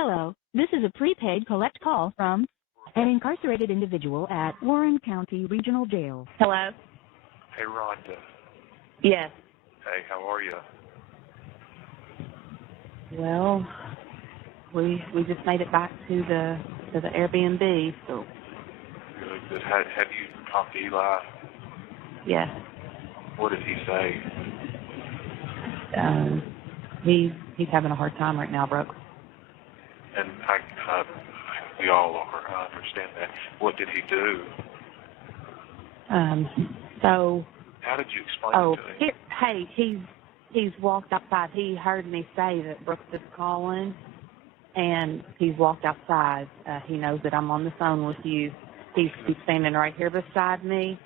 Hello, this is a prepaid collect call from an incarcerated individual at Warren County Regional Jail. Hello? Hey, Rhonda. Yes. Hey, how are you? Well, we just made it back to the Airbnb, so. Good. Have you talked to Eli? Yes. What did he say? He's having a hard time right now, Brooke. And we all are. I understand that. What did he do? So. How did you explain it to him? Hey, he's walked outside. He heard me say that Brooks is calling, and he's walked outside. He knows that I'm on the phone with you. He's standing right here beside me.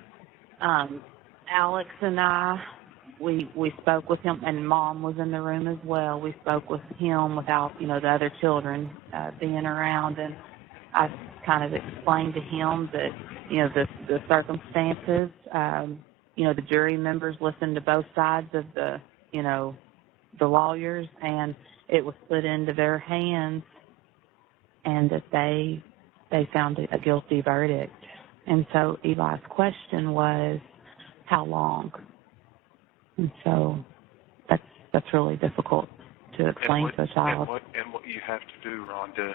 Alex and I, we spoke with him, and Mom was in the room as well. We spoke with him without, the other children being around, and I kind of explained to him that, the circumstances. The jury members listened to both sides of the lawyers, and it was put into their hands, and that they found a guilty verdict. And so Eli's question was, how long? And so that's really difficult to explain to a child. And what you have to do, Rhonda,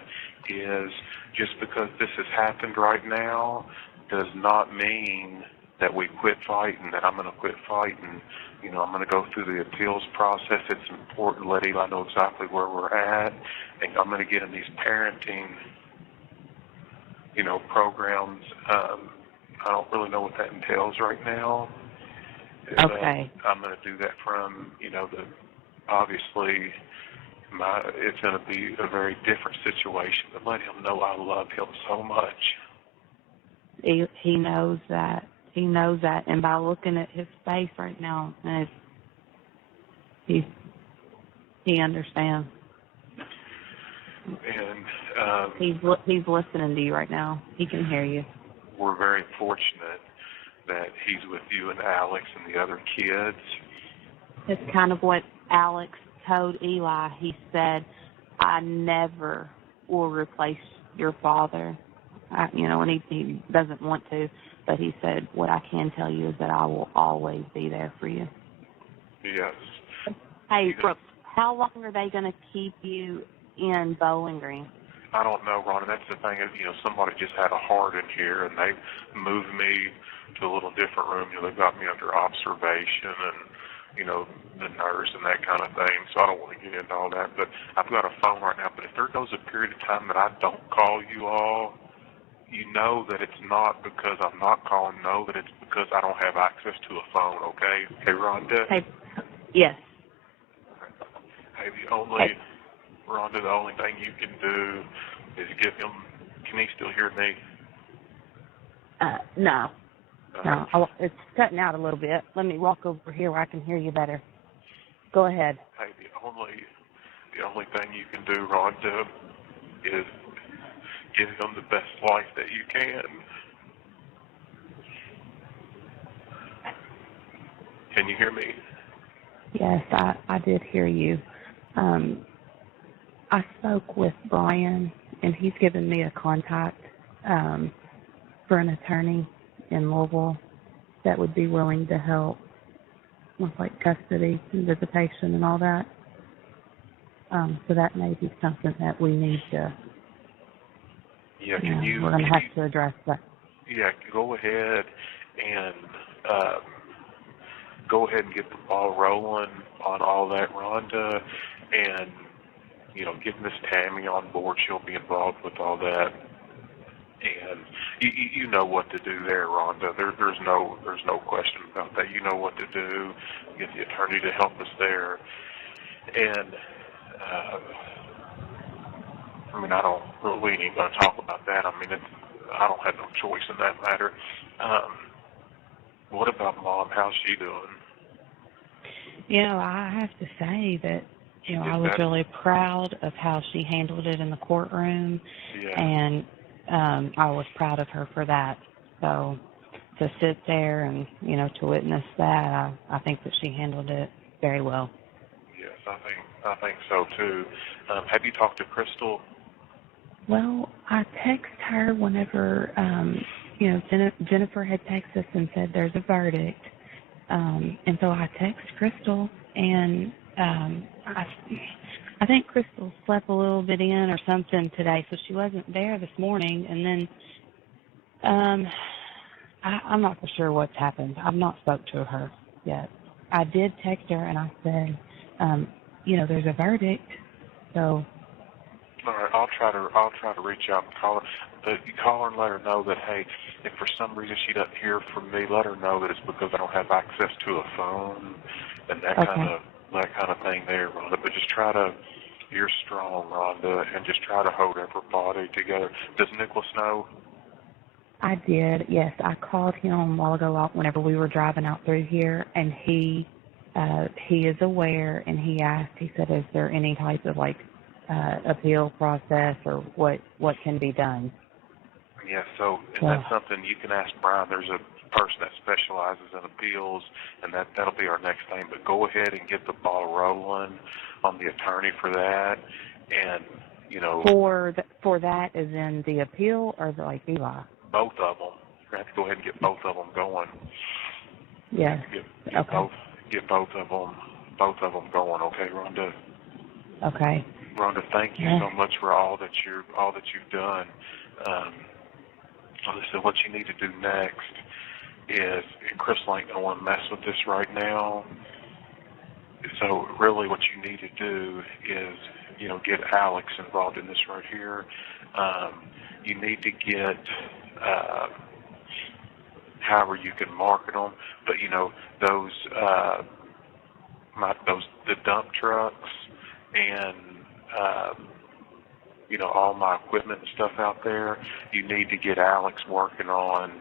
is just because this has happened right now does not mean that we quit fighting, that I'm going to quit fighting. I'm going to go through the appeals process. It's important to let Eli know exactly where we're at, and I'm going to get in these parenting, programs. I don't really know what that entails right now. Okay. I'm going to do that from, obviously, it's going to be a very different situation, but let him know I love him so much. He knows that. He knows that, and by looking at his face right now, he understands. And he's listening to you right now. He can hear you. We're very fortunate that he's with you and Alex and the other kids. It's kind of what Alex told Eli. He said, "I never will replace your father." And he doesn't want to. But he said, what I can tell you is that I will always be there for you. Yes. Hey, Brooks, how long are they going to keep you in Bowling Green? I don't know, Rhonda. That's the thing. Somebody just had a heart in here, and they moved me to a little different room. They got me under observation and, the nurse and that kind of thing. So I don't want to get into all that. But I've got a phone right now. But if there goes a period of time that I don't call you all, you know that it's not because I'm not calling. Know that it's because I don't have access to a phone, okay? Hey, Rhonda? Hey, yes. Hey, Rhonda, the only thing you can do is give him, can he still hear me? No. No, it's cutting out a little bit. Let me walk over here where I can hear you better. Go ahead. Hey, the only thing you can do, Rhonda, is give him the best life that you can. Can you hear me? Yes, I did hear you. I spoke with Brian, and he's given me a contact for an attorney in Louisville that would be willing to help with custody and visitation and all that. So that may be something that we need to. Yeah, we're going to have to address that. Yeah, go ahead and get the ball rolling on all that, Rhonda, and get Miss Tammy on board. She'll be involved with all that, and you know what to do there, Rhonda. There's no question about that. You know what to do. Get the attorney to help us there, and. We ain't going to talk about that. I don't have no choice in that matter. What about Mom? How's she doing? I have to say that, I was really proud of how she handled it in the courtroom. Yeah. And I was proud of her for that. So to sit there and, to witness that, I think that she handled it very well. Yes, I think so too. Have you talked to Crystal? Well, I text her whenever, Jennifer had texted us and said there's a verdict. And so I text Crystal, and I think Crystal slept a little bit in or something today, so she wasn't there this morning. And then I'm not for sure what's happened. I've not spoke to her yet. I did text her, and I said, there's a verdict, so. All right, I'll try to reach out and call her. But you call her and let her know that, hey, if for some reason she doesn't hear from me, let her know that it's because I don't have access to a phone and that kind of thing there, Rhonda. But just you're strong, Rhonda, and just try to hold everybody together. Does Nicholas know? I did, yes. I called him a while ago whenever we were driving out through here, and he is aware, and he said, is there any type of, appeal process or what can be done? Yeah, so that's something you can ask Brian. There's a person that specializes in appeals, and that'll be our next thing. But go ahead and get the ball rolling on the attorney for that, and for that is in the appeal or Eli? Both of them. You have to go ahead and get both of them going. Yes. Get both of them going. Okay, Rhonda. Okay. Rhonda, thank you so much for all that you've done. Listen, what you need to do next is, and Crystal ain't gonna want to mess with this right now. So really, what you need to do is, get Alex involved in this right here. You need to get, however you can market them, but the dump trucks and all my equipment and stuff out there, you need to get Alex working on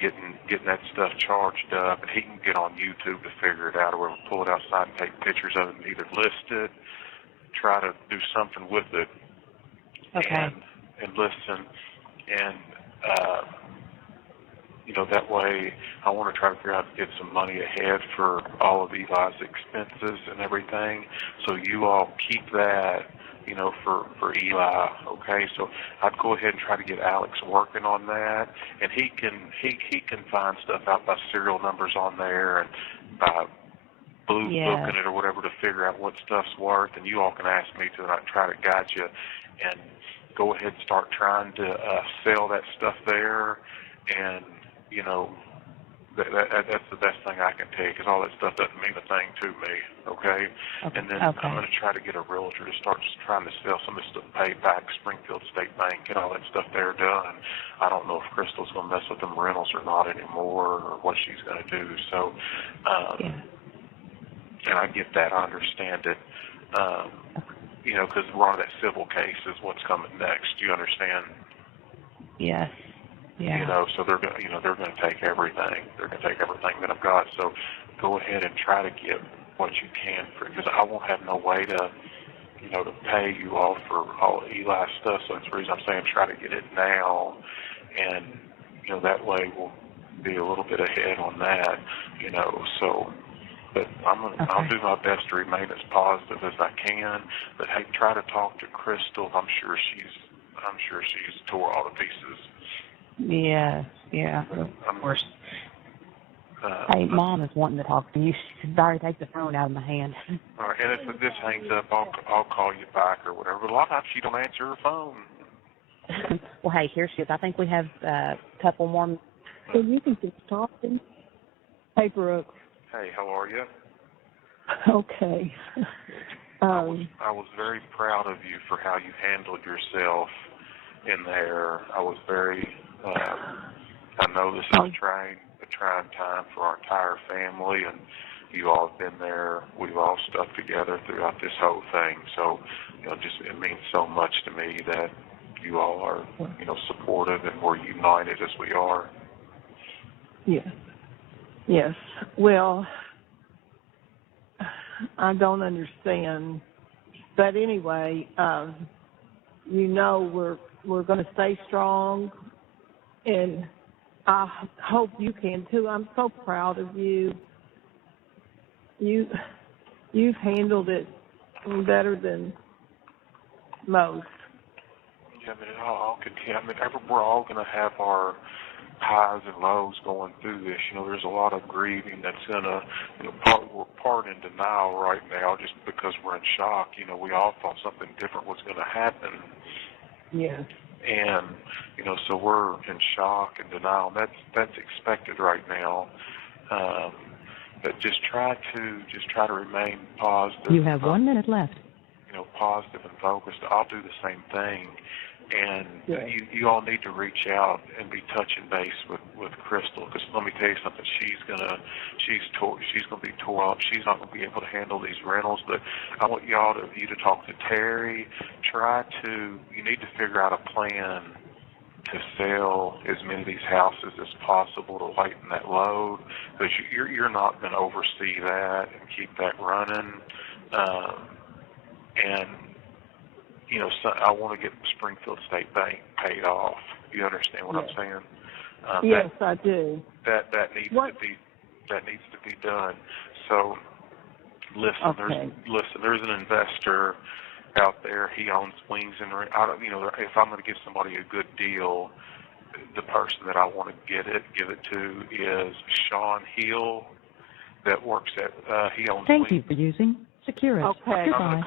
getting that stuff charged up, and he can get on YouTube to figure it out, or we'll pull it outside and take pictures of it and either list it, try to do something with it, and listen, and that way I want to try to figure out to get some money ahead for all of Eli's expenses and everything, so you all keep that for Eli, okay? So I'd go ahead and try to get Alex working on that, and he can find stuff out by serial numbers on there and by blue booking it or whatever to figure out what stuff's worth, and you all can ask me to, and I can try to guide you, and go ahead and start trying to sell that stuff there, and that's the best thing I can tell you, because all that stuff doesn't mean a thing to me, okay? And then I'm going to try to get a realtor to start just trying to sell some of this stuff, pay back Springfield State Bank, get all that stuff there done. I don't know if Crystal's going to mess with them rentals or not anymore, or what she's going to do. So, and I get that, I understand it, because we're on that civil case is what's coming next. Do you understand? Yes. Yeah. So they're going to take everything. They're going to take everything that I've got. So go ahead and try to get what you can because I won't have no way to, to pay you all for all Eli's stuff. So that's the reason I'm saying try to get it now, and that way we'll be a little bit ahead on that. So. But I'll do my best to remain as positive as I can. But hey, try to talk to Crystal. I'm sure she's tore all the pieces. Yeah, of course. Hey, Mom is wanting to talk to you. She's already take the phone out of my hand. All right, and if this hangs up, I'll call you back or whatever. But a lot of times she don't answer her phone. Well, hey, here she is. I think we have a couple more. So you can keep talking. Hey, Brooke. Hey, how are you? Okay. I was very proud of you for how you handled yourself in there. I was very. I know this is a trying time for our entire family, and you all have been there. We've all stuck together throughout this whole thing. So, it means so much to me that you all are, supportive and we're united as we are. Yes. Well, I don't understand, but anyway, we're going to stay strong, and I hope you can too. I'm so proud of you. You've handled it better than most. Yeah, I mean, it all continue. I mean, we're all going to have our highs and lows going through this. You know, there's a lot of grieving that's in a, you know, we're part in denial right now just because we're in shock. You know, we all thought something different was going to happen. Yes. And, you know, so we're in shock and denial. That's expected right now. But just try to remain positive. You have 1 minute left. You know, positive and focused. I'll do the same thing. And yeah. you all need to reach out and be touching base with Crystal, because let me tell you something. She's gonna be tore up. She's not gonna be able to handle these rentals. But I want you to talk to Terry. You need to figure out a plan to sell as many of these houses as possible to lighten that load, because you're not going to oversee that and keep that running. And you know, so I want to get Springfield State Bank paid off. You understand what I'm saying? Yes, I do. That needs to be done. So listen, there's an investor out there. He owns wings and you know, if I'm going to give somebody a good deal, the person that I want to give it to is Sean Hill, that works at he owns. Thank you for using Securus. Okay. Goodbye.